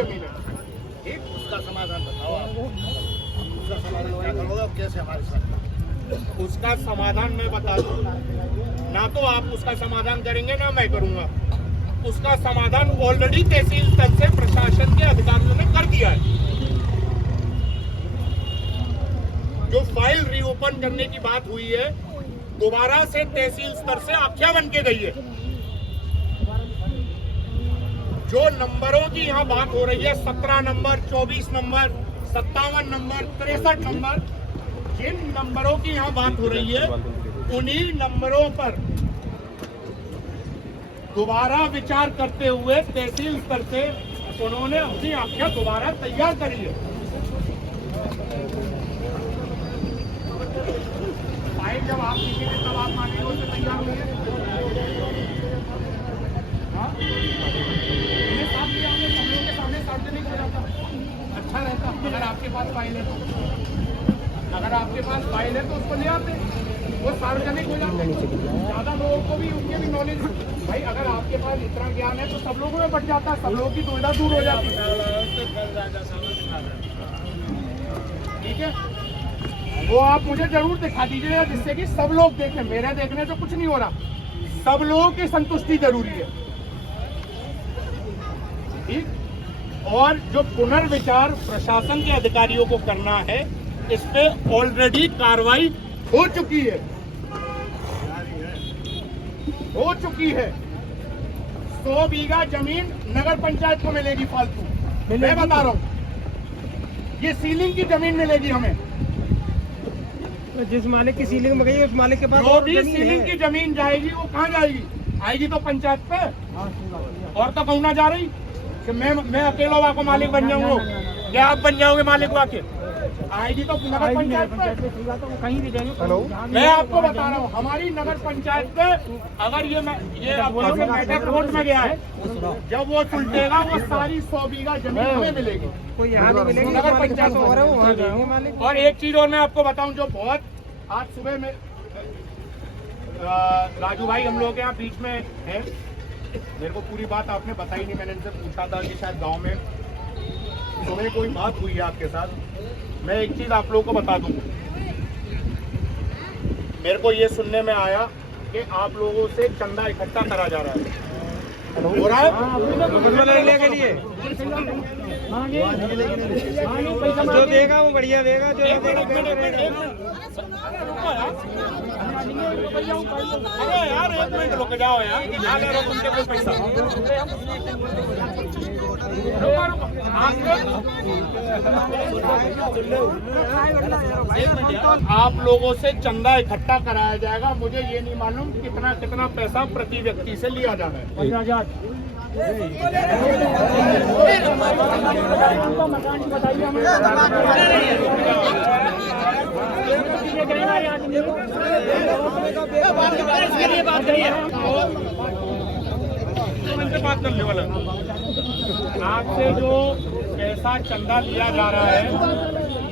जमीन है, ठीक, उसका समाधान बताओ आप, उसका समाधान क्या करोगे और कैसे हमारे साथ? उसका समाधान मैं बता दूं, ना तो आप उसका समाधान करेंगे ना मैं करूंगा। उसका समाधान ऑलरेडी तहसील स्तर से प्रशासन के अधिकारियों ने कर दिया है। जो फाइल रीओपन करने की बात हुई है, दोबारा से तहसील स्तर से आख्या बन के गई है। जो नंबरों की यहाँ बात हो रही है, 17 नंबर, 24 नंबर, 57 नंबर, 63 नंबर, जिन नंबरों की यहाँ बात हो रही है, उन्हीं नंबरों पर दोबारा विचार करते हुए तहसील स्तर से उन्होंने अपनी आख्या दोबारा तैयार करी है। फाइल जब आप लिखेंगे तब आप मानेंगे उससे तैयार हुई है। ये साथ भी आपने सब लोगों के सामने सार्वजनिक हो जाता, अच्छा रहता। अगर आपके पास फाइल है तो, अगर आपके पास फाइल है तो उसको ले आते, वो सार्वजनिक हो जाते, ज्यादा लोगों को भी उनके भी नॉलेज। भाई अगर आपके पास इतना ज्ञान है तो सब लोगों में बढ़ जाता, सब लोगों की दुविधा दूर हो जाती। ठीक है, वो आप मुझे जरूर दिखा दीजिएगा जिससे कि सब लोग देखें। मेरे देखने से कुछ नहीं हो रहा, सब लोगों की संतुष्टि जरूरी है, ठीक। और जो पुनर्विचार प्रशासन के अधिकारियों को करना है, इस पे ऑलरेडी कार्रवाई हो चुकी है, हो चुकी है। 100 बीघा जमीन नगर पंचायत को मिलेगी फालतू, मैं बता रहा हूँ। ये सीलिंग की जमीन मिलेगी हमें। जिस मालिक की सीलिंग में गई उस मालिक के पास जो भी सीलिंग की जमीन जाएगी वो कहाँ जाएगी? आएगी तो पंचायत पे, और तो कहूँ ना जा रही कि मैं अकेला वहाँ को मालिक बन जाऊंगा, या आप बन जाओगे मालिक वहाँ के? आएगी तो नगर पंचायत पे, कहीं भी जाएंगे। मैं आपको बता रहा हूँ, हमारी नगर पंचायत पे अगर ये मैटर कोर्ट में गया है, जब वो सुलटेगा वो सारी 100 बीघा जमीन हमें मिलेगी, कोई यहाँ नहीं मिलेगी, नगर पंचायत हो रहा है वहाँ जाएंगे मालिक। और एक चीज और मैं आपको बताऊं, जो बहुत आज सुबह में राजू भाई हम लोग यहाँ बीच में है, मेरे को पूरी बात आपने बताई नहीं। मैंने इनसे पूछा था कि शायद गांव में सुबह कोई बात हुई है आपके साथ। मैं एक चीज आप लोगों को बता दूं, मेरे को ये सुनने में आया कि आप लोगों से चंदा इकट्ठा करा जा रहा है, हो रहा है लेने के लिए। जो देगा वो बढ़िया देगा, जो अरे यार एक मिनट रुक जाओ यार, क्या ले रहे हो तुमसे कोई पैसा? आप लोगों से चंदा इकट्ठा कराया जाएगा। मुझे ये नहीं मालूम कितना कितना पैसा प्रति व्यक्ति से लिया जा रहा है। बात करने वाला आपसे जो पैसा चंदा लिया जा रहा है,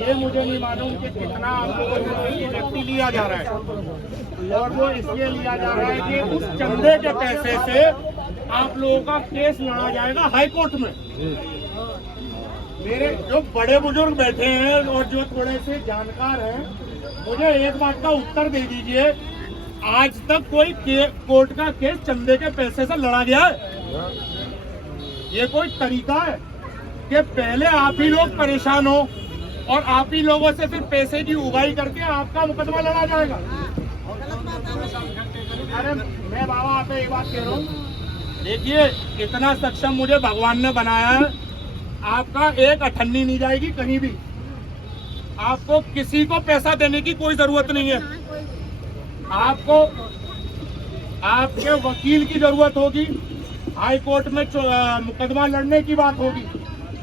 ये मुझे नहीं मालूम कि कितना आप लोगों से व्यक्ति लिया जा रहा है, और वो इसलिए लिया जा रहा है कि उस चंदे के पैसे से आप लोगों का केस लड़ा जाएगा हाई कोर्ट में। मेरे जो बड़े बुजुर्ग बैठे हैं और जो थोड़े से जानकार हैं, मुझे एक बात का उत्तर दे दीजिए, आज तक कोई कोर्ट का केस चंदे के पैसे से लड़ा गया है? ये कोई तरीका है कि पहले आप ही लोग परेशान हो और आप ही लोगों से फिर पैसे की उगाही करके आपका मुकदमा लड़ा जाएगा? अरे मैं बाबा आप एक बात कह रहा हूँ, देखिए इतना सक्षम मुझे भगवान ने बनाया है, आपका एक अठन्नी नहीं जाएगी कहीं भी। आपको किसी को पैसा देने की कोई जरूरत नहीं है। आपको आपके वकील की जरूरत होगी, हाई कोर्ट में मुकदमा लड़ने की बात होगी,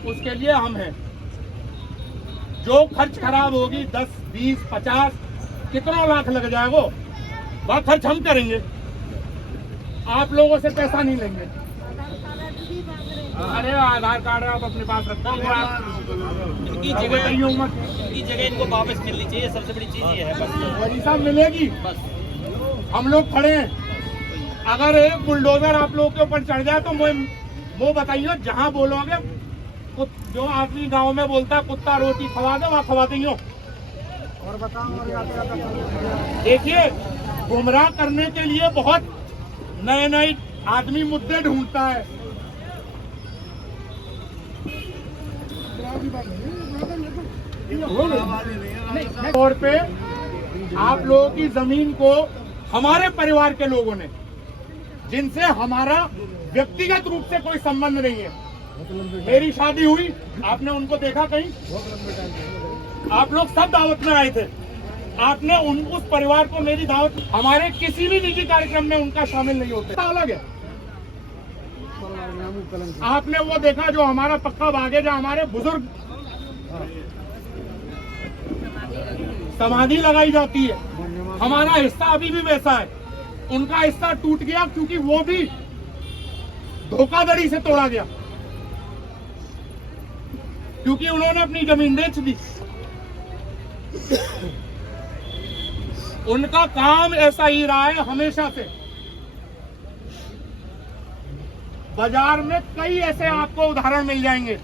उसके लिए हम हैं। जो खर्च खराब होगी 10, 20, 50 कितना लाख लग जाए वह खर्च हम करेंगे, आप लोगों से पैसा नहीं लेंगे। अरे आधार कार्ड आप अपने पास रखो, इनकी जगह इनको वापस मिलनी चाहिए, सबसे बड़ी चीज ये है। बस वही सब मिलेगी, बस हम लोग खड़े हैं। अगर एक बुलडोजर आप लोगों के ऊपर चढ़ जाए तो वो बताइए, जहां बोलोगे जो आदमी गांव में बोलता है कुत्ता रोटी खवा दे, वहाँ खवा देंगे। और बताओ और यातायात देखिए, गुमराह करने के लिए बहुत नए नए आदमी मुद्दे ढूंढता है। तौर पे आप लोगों की जमीन को हमारे परिवार के लोगों ने, जिनसे हमारा व्यक्तिगत रूप से कोई संबंध नहीं है, मेरी शादी हुई, आपने उनको देखा कहीं? आप लोग सब दावत में आए थे, आपने उस परिवार को मेरी दावत, हमारे किसी भी निजी कार्यक्रम में उनका शामिल नहीं होते। अलग है। आपने वो देखा जो हमारा पक्का बाग है, जो हमारे बुजुर्ग समाधि लगाई जाती है, हमारा हिस्सा अभी भी वैसा है। उनका हिस्सा टूट गया क्योंकि वो भी धोखाधड़ी से तोड़ा गया, क्योंकि उन्होंने अपनी जमीन बेच दी। उनका काम ऐसा ही रहा है हमेशा से। बाजार में कई ऐसे आपको उदाहरण मिल जाएंगे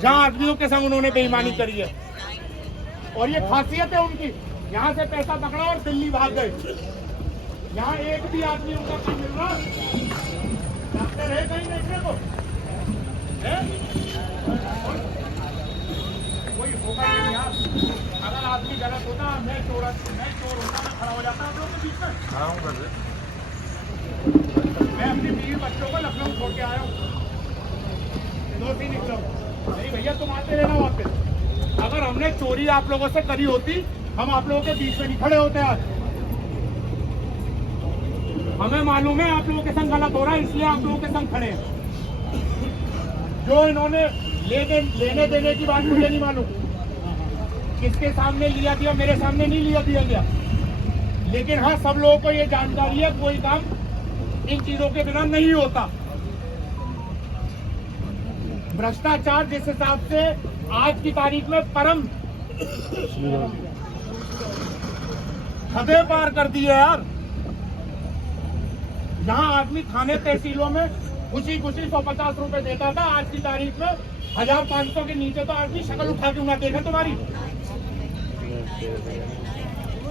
जहां आदमियों के संग उन्होंने बेईमानी करी है, और ये खासियत है उनकी। यहाँ से पैसा पकड़ा और दिल्ली भाग गए। यहाँ एक भी आदमी उनका काम मिल रहा डॉक्टर है कहीं देखने को है? कोई होगा नहीं यार। अगर आदमी गलत होता, मैं चोर होता, मैं खड़ा हो जाता आप लोगों के बीच में। मैं अपनी बीवी बच्चों को लखनऊ छोड़ के आया हूँ, 2-3 निकला हूँ। नहीं भैया, तुम आते रहना वापस। अगर हमने चोरी आप लोगों से करी होती, हम आप लोगों के बीच में नहीं खड़े होते आज। हमें मालूम है आप लोगों के संग गलत हो रहा है, इसलिए आप लोगों के संग खड़े हैं। जो इन्होंने लेने देने की बात मुझे नहीं मालूम, किसके सामने लिया दिया, मेरे सामने नहीं लिया दिया गया। लेकिन हाँ, सब लोगों को ये जानकारी है, कोई काम इन चीजों के बिना नहीं होता। भ्रष्टाचार जिस हिसाब से आज की तारीख में परम हदें पार कर दी है यार। जहां आदमी थाने तहसीलों में खुशी खुशी 150 रुपए देता था, आज की तारीख में 1500 के नीचे तो आदमी शक्ल उठा के ना देखे तुम्हारी।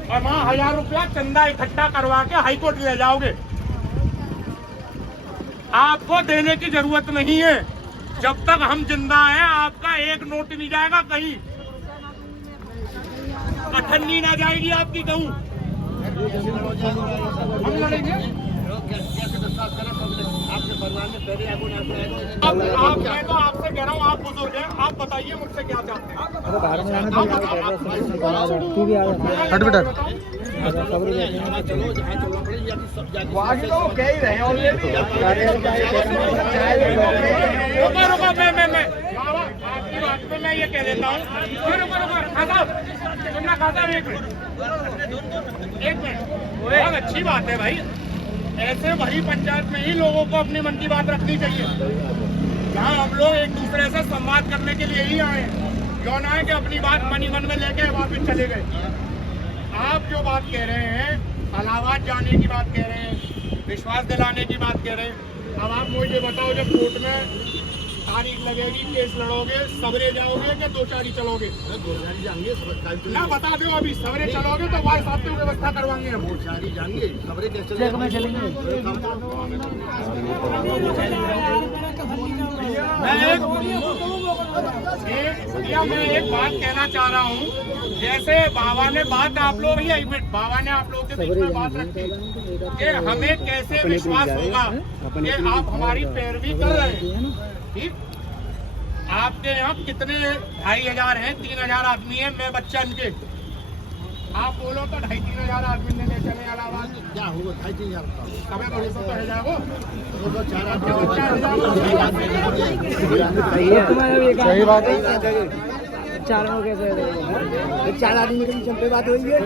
और वहां 1000 रुपया चंदा इकट्ठा करवा के हाईकोर्ट ले जाओगे। आपको देने की जरूरत नहीं है। जब तक हम जिंदा हैं, आपका एक नोट नहीं जाएगा कहीं, अठन्नी ना जाएगी आपकी कहूं। हम लड़ेंगे। मैं तो आपसे कह रहा हूँ, आप बुजुर्ग हैं, आप बताइए मुझसे क्या चाहते हैं। हट बेटा। रुको, मैं आपकी बात पे मैं ये कह देता हूँ। एक मिनट, बहुत अच्छी बात है भाई। ऐसे वही पंचायत में ही लोगों को अपने मन की बात रखनी चाहिए। यहाँ हम लोग एक दूसरे से संवाद करने के लिए ही आए, क्यों ना है कि अपनी बात मन में लेके वापस चले गए। आप जो बात कह रहे हैं, इलाहाबाद जाने की बात कह रहे हैं, विश्वास दिलाने की बात कह रहे हैं। अब आप मुझे बताओ, जब कोर्ट में तारीख लगेगी, केस लड़ोगे, सवेरे जाओगे कि 2-4 ही चलोगे? 2-4 जाएंगे ना, बता दो अभी। सवेरे चलोगे तो भाई साहब की व्यवस्था करवाएंगे हम। 2-4 ही जाएंगे, सवेरे कैसे चलेंगे? मैं एक बात कहना चाह रहा हूँ। जैसे बाबा ने बात, आप लोग भैया एक मिनट, बाबा ने आप लोगों के बीच में बात रखी कि हमें कैसे विश्वास होगा कि आप हमारी पैरवी कर रहे हैं। ठीक, आपके यहाँ कितने 2500 हैं, 3000 आदमी हैं, मैं बच्चा इनके। आप बोलो तो 2500-3000 आदमी ने ले चले इलाहाबाद। क्या होगा? 2500 हमें भरोसा तो है जाओ। सही बात है। 4 लोग कैसे 4 आदमी के बीच में बात हुई है।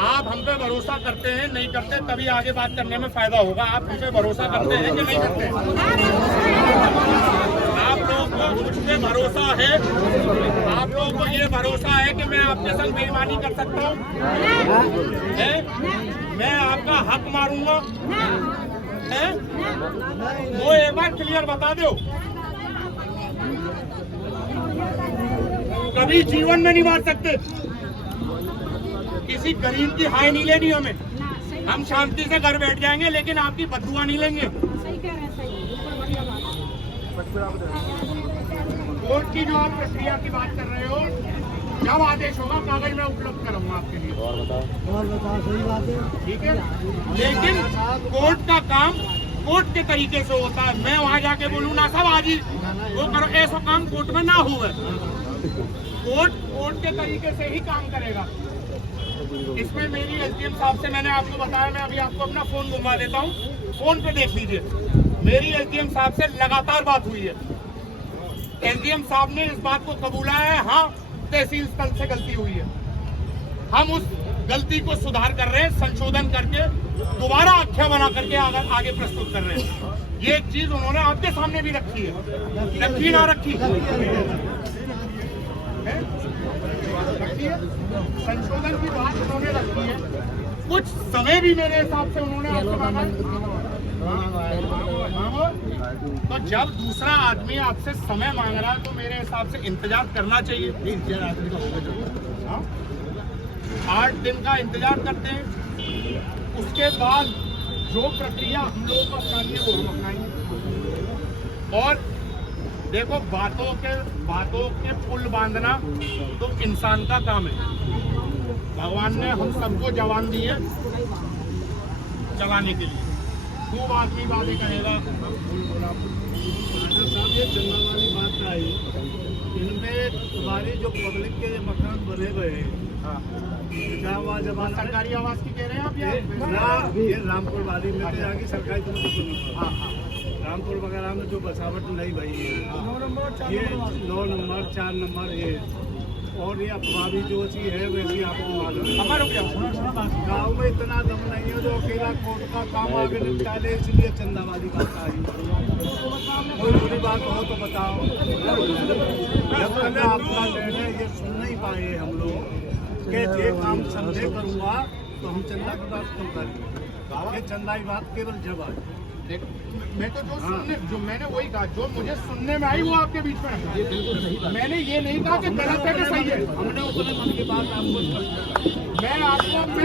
आप हम पे भरोसा करते हैं, नहीं करते तभी आगे बात करने में फायदा होगा। आप हम पे भरोसा करते हैं कि नहीं करते? आप लोगों को मुझ पे भरोसा है? आप लोगों को ये भरोसा है कि मैं आपके संग बेईमानी कर सकता हूँ? मैं आपका हक मारूंगा? हैं? वो एक बार क्लियर बता दो। कभी जीवन में नहीं मार सकते। किसी गरीब की हाय नहीं लेनी हमें। हम शांति से घर बैठ जाएंगे, लेकिन आपकी बददुआ नहीं लेंगे। कोर्ट की जो आप प्रक्रिया की बात कर रहे हो, जब आदेश होगा कागज में उपलब्ध करूंगा आपके लिए। और बताओ, सही बात है। ठीक है, लेकिन कोर्ट का काम कोर्ट के तरीके से होता है। मैं वहाँ जाके बोलूँ ना साहब आज ही वो करो, ऐसा काम कोर्ट में ना हुआ। कोर्ट के तरीके से ही काम करेगा। इसमें मेरी एसडीएम साहब से मैंने आपको बताया, मैं अभी आपको अपना फोन घुमा देता हूँ, फोन पे देख लीजिए। मेरी एसडीएम साहब से लगातार बात हुई है। एसडीएम साहब ने इस बात को कबूला है, हाँ तहसील स्थल से गलती हुई है। हम उस गलती को सुधार कर रहे हैं, संशोधन करके दोबारा आख्या बना करके आगे प्रस्तुत कर रहे हैं। ये एक चीज उन्होंने आपके सामने भी रखी है, रखी ना रखी है? संशोधन की बात उन्होंने रखी है। कुछ समय भी मेरे हिसाब से उन्होंने आपसे मांगा। तो जब दूसरा आदमी आपसे समय मांग रहा है तो मेरे हिसाब से इंतजार करना चाहिए। 8 दिन का इंतजार करते हैं, उसके बाद जो प्रक्रिया हम लोगों को अपनानी है वो हम अपनाएंगे। और देखो, बातों के पुल बांधना तो इंसान का काम है। भगवान ने हम सबको जवान दी है चलाने के लिए। खूब आदमी बातें करेगा। साहब ये चंदा वाली बात का आई, इनमें तुम्हारी जो पब्लिक के मकान बने हुए हैं, जब सरकारी आवास की कह रहे हैं आप ये रामपुर वाली में तो आगे सरकारी तो रामपुर वगैरह में जो बसावट नहीं भाई है, ये 9 नंबर 4 नंबर ये, और ये अफवाह भी जो चीज है वैसी आपको मालूम है। गाँव में इतना दम नहीं है जो अकेला कोर्ट का काम आगे निपटा ले, इसलिए चंदावाली बात आई। कोई बुरी बात हो तो बताओ। जब तक आपका निर्णय ये सुन नहीं पाए हम लोग कि ये काम समझे करूँगा तो हम चंदा की बात क्यों करें? ये चंदा की बात केवल जब आए। मैं तो जो मैंने वही कहा, जो मुझे सुनने में आई वो आपके बीच में रखा। मैंने ये नहीं कहा कि गलत है कि सही है। हमने अपने मन की बात आपको मैं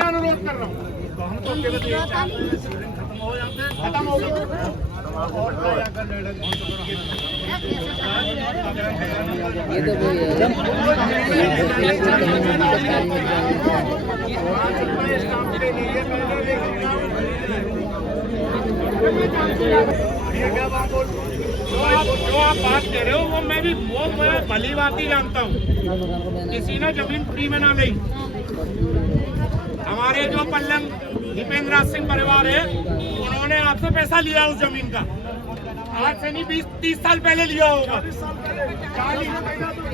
अनुरोध कर रहा हूँ। तो हम तो केवल ये चाहते हैं सीजन खत्म हो जाते हैं, खत्म हो गया और क्या आकर लड़क ये तो वही जो आप बात कह रहे हो वो मैं भली बात ही जानता हूँ। किसी ने जमीन फ्री में ना ली। हमारे जो पल्लंग दीपेंद्र सिंह परिवार है, उन्होंने आपसे पैसा लिया उस जमीन का। आज से नहीं 20-30 साल पहले लिया होगा। 40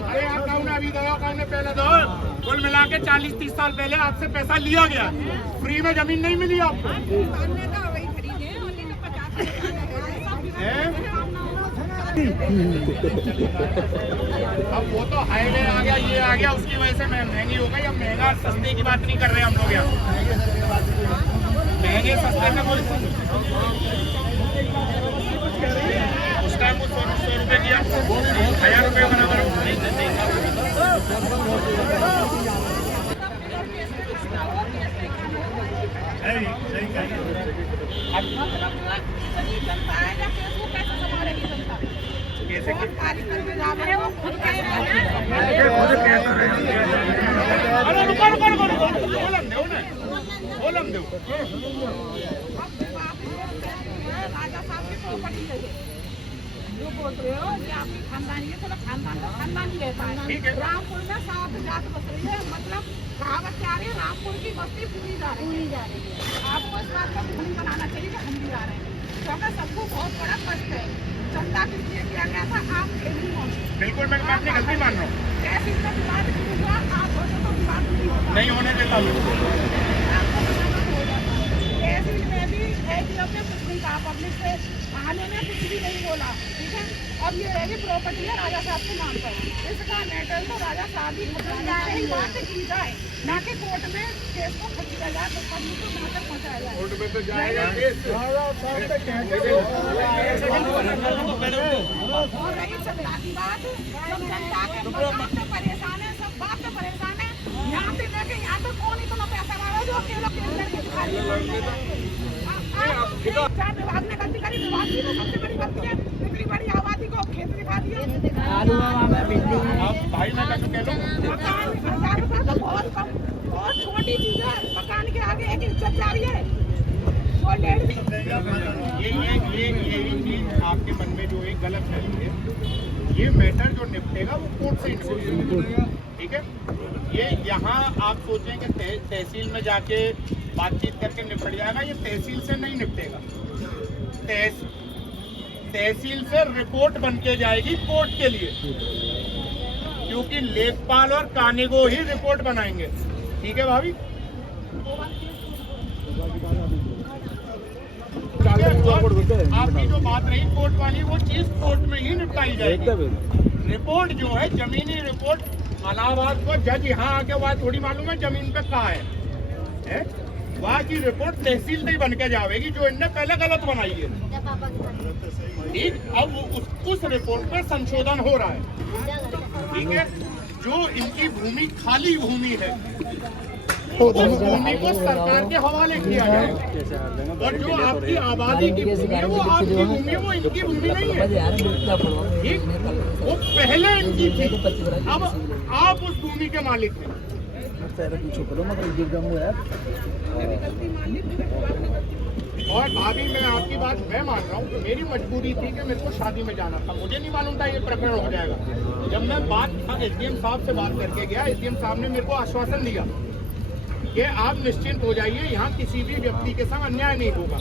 अरे आप कौन अभी दो, कौन पहले दो, कुल मिला के 40-30 साल पहले आपसे पैसा लिया गया। फ्री में जमीन नहीं मिली आपको। अब वो तो हाईवे आ गया, ये आ गया, उसकी वजह से महंगी हो गई। अब महंगा सस्ते की बात नहीं कर रहे हम लोग यहाँ। महंगे सस्ते में कोई उस टाइम वो 100 रुपये दिया, 1000 रुपये बराबर। कैसे अरे रुको बोलम दो राजा साहब की प्रॉपर्टी है जो बोल रहे हो ये आपकी खानदानी है, थोड़ा खानदान का खानदानी रहता है। रामपुर में 7 जात बस रही है, मतलब कहावत क्या रही है, रामपुर की बस्ती पूरी जा रही है। आपको इस बात का ध्यान बनाना चाहिए कि हम भी जा रहे हैं, क्योंकि सबको बहुत बड़ा कष्ट है। चंदा किस लिए किया गया था, आप बिल्कुल मैं अपनी गलती मान रहा हूँ। कैसे इसका विवाद हुआ, आप हो तो विवाद नहीं होता, नहीं होने देता हूँ। तहसील में भी एडीएम ने कुछ नहीं कहा, पब्लिक से थाने में कुछ भी नहीं बोला, ठीक है। अब ये रह गई प्रॉपर्टी है राजा साहब के नाम पर, इसका मैटर तो राजा साहब ही यही बात की जाए, ना कि कोर्ट में केस को खींचा जाए, तो पब्लिक को वहाँ तक पहुँचाया जाए। कोर्ट में तो जाएगा केस। और रही जनता की बात, सब जनता के बात से परेशान है, सब बात से परेशान है। यहाँ से लेके यहाँ तक कौन इतना पैसा मारा जो अकेला केस लड़के दिखा रही है। चार विभाग ने गलती करी, विभाग की तो सबसे बड़ी गलती है, इतनी बड़ी आबादी को खेत दिखा दिया। आप भाई मैं कैसे कह लूँ, मकान 1000 रुपये तो बहुत कम, बहुत छोटी चीज है, मकान के आगे एक इज्जत जा रही है। यही चीज आपके मन में जो एक गलत है, ये मैटर जो निपटेगा वो कोर्ट से निपटेगा, ठीक है। ये यहाँ आप सोचें कि तहसील में जाके बातचीत करके निपट जाएगा, ये तहसील से नहीं निपटेगा। तहसील से रिपोर्ट बन के जाएगी कोर्ट के लिए, क्योंकि लेखपाल और कानिगो ही रिपोर्ट बनाएंगे, ठीक है भाभी। आपकी जो बात रही कोर्ट वाली, वो चीज कोर्ट में ही निपटाई जाएगी। रिपोर्ट जो है जमीनी रिपोर्ट, इलाहाबाद को जज यहाँ आके वहाँ थोड़ी मालूम है जमीन पे कहाँ है? वहाँ की रिपोर्ट तहसील से ही बन के जाएगी, जो इनने पहले गलत बनाई है, ठीक। अब उस रिपोर्ट पे संशोधन हो रहा है, ठीक है। जो इनकी भूमि खाली भूमि है, उस भूमि को सरकार के हवाले किया जाए, और जो आपकी आबादी की भूमि है वो आपकी भूमि है, वो इनकी भूमि नहीं है, ठीक। वो पहले इनकी थी, अब आप उस भूमि के मालिक हैं। और भाभी मैं आपकी बात मैं मान रहा हूँ कि मेरी मजबूरी थी कि मेरे को शादी में जाना था, मुझे नहीं मालूम था ये प्रकरण हो जाएगा। जब मैं एसडीएम साहब से बात करके गया, एसडीएम साहब ने मेरे को आश्वासन दिया कि आप निश्चिंत हो जाइए, यहाँ किसी भी व्यक्ति के साथ अन्याय नहीं होगा।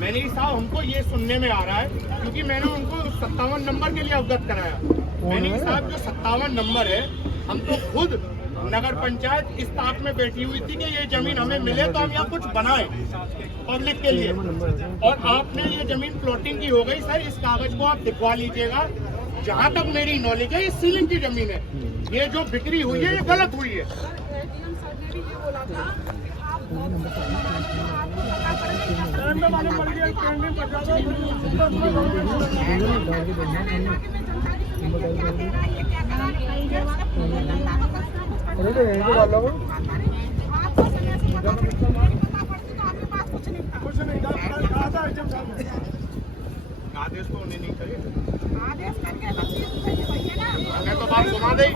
मैंने साहब हमको ये सुनने में आ रहा है, क्योंकि मैंने उनको 57 नंबर के लिए अवगत कराया। मैंने साहब जो 57 नंबर है, हम तो खुद नगर पंचायत इस ताक में बैठी हुई थी कि ये जमीन हमें मिले तो हम यहाँ कुछ बनाए पब्लिक के लिए, और आपने ये जमीन प्लॉटिंग की हो गई। सर इस कागज को आप दिखवा लीजिएगा, जहाँ तक मेरी नॉलेज है ये सीलिंग की जमीन है, ये जो बिक्री हुई है ये गलत हुई है। आदेश तो उन्हें नहीं करे, आदेश करके बच्चे तो बात सुना मैं तो बात सुना दे।